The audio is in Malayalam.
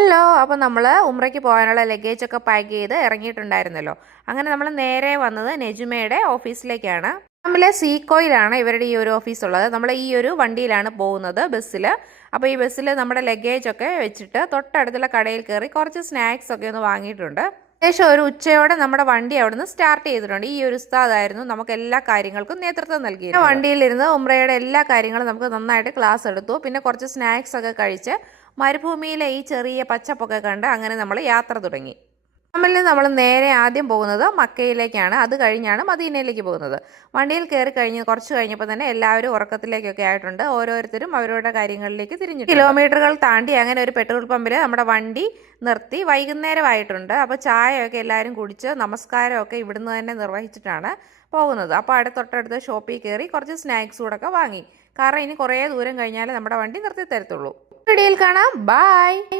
ഹലോ, അപ്പോൾ നമ്മൾ ഉംറയ്ക്ക് പോകാനുള്ള ലഗേജൊക്കെ പാക്ക് ചെയ്ത് ഇറങ്ങിയിട്ടുണ്ടായിരുന്നല്ലോ. അങ്ങനെ നമ്മൾ നേരെ വന്നത് നെജുമയുടെ ഓഫീസിലേക്കാണ്. നമ്മളെ സീക്കോയിലാണ് ഇവരുടെ ഈ ഒരു ഓഫീസ് ഉള്ളത്. നമ്മൾ ഈ ഒരു വണ്ടിയിലാണ് പോകുന്നത്, ബസ്സിൽ. അപ്പോൾ ഈ ബസ്സിൽ നമ്മുടെ ലഗേജൊക്കെ വെച്ചിട്ട് തൊട്ടടുത്തുള്ള കടയിൽ കയറി കുറച്ച് സ്നാക്സ് ഒക്കെ ഒന്ന് വാങ്ങിയിട്ടുണ്ട്. ഏകദേശം ഒരു ഉച്ചയോടെ നമ്മുടെ വണ്ടി അവിടുന്ന് സ്റ്റാർട്ട് ചെയ്തിട്ടുണ്ട്. ഈ ഒരു ഉസ്താദായിരുന്നു നമുക്ക് എല്ലാ കാര്യങ്ങൾക്കും നേതൃത്വം നൽകിയത്. വണ്ടിയിലിരുന്ന് ഉംറയുടെ എല്ലാ കാര്യങ്ങളും നമുക്ക് നന്നായിട്ട് ക്ലാസ് എടുത്തു. പിന്നെ കുറച്ച് സ്നാക്സ് ഒക്കെ കഴിച്ച് മരുഭൂമിയിലെ ഈ ചെറിയ പച്ചപ്പൊക്കെ കണ്ട് അങ്ങനെ നമ്മൾ യാത്ര തുടങ്ങി. നമ്മൾ നേരെ ആദ്യം പോകുന്നത് മക്കയിലേക്കാണ്. അത് കഴിഞ്ഞാണ് മദീനയിലേക്ക് പോകുന്നത്. വണ്ടിയിൽ കയറി കുറച്ച് കഴിഞ്ഞപ്പോൾ തന്നെ എല്ലാവരും ഉറക്കത്തിലേക്കൊക്കെ ആയിട്ടുണ്ട്. ഓരോരുത്തരും അവരുടെ കാര്യങ്ങളിലേക്ക് തിരിഞ്ഞു. കിലോമീറ്ററുകൾ താണ്ടി അങ്ങനെ ഒരു പെട്രോൾ പമ്പിൽ നമ്മുടെ വണ്ടി നിർത്തി. വൈകുന്നേരമായിട്ടുണ്ട്. അപ്പോൾ ചായയൊക്കെ എല്ലാവരും കുടിച്ച് നമസ്കാരമൊക്കെ ഇവിടുന്ന് തന്നെ നിർവഹിച്ചിട്ടാണ് പോകുന്നത്. അപ്പോൾ തൊട്ടടുത്ത് ഷോപ്പിൽ കയറി കുറച്ച് സ്നാക്സ് കൂടെ ഒക്കെ വാങ്ങി. കാരണം ഇനി കുറേ ദൂരം കഴിഞ്ഞാൽ നമ്മുടെ വണ്ടി നിർത്തി തരത്തുള്ളൂ. വീഡിയോയിൽ കാണാം. ബൈ.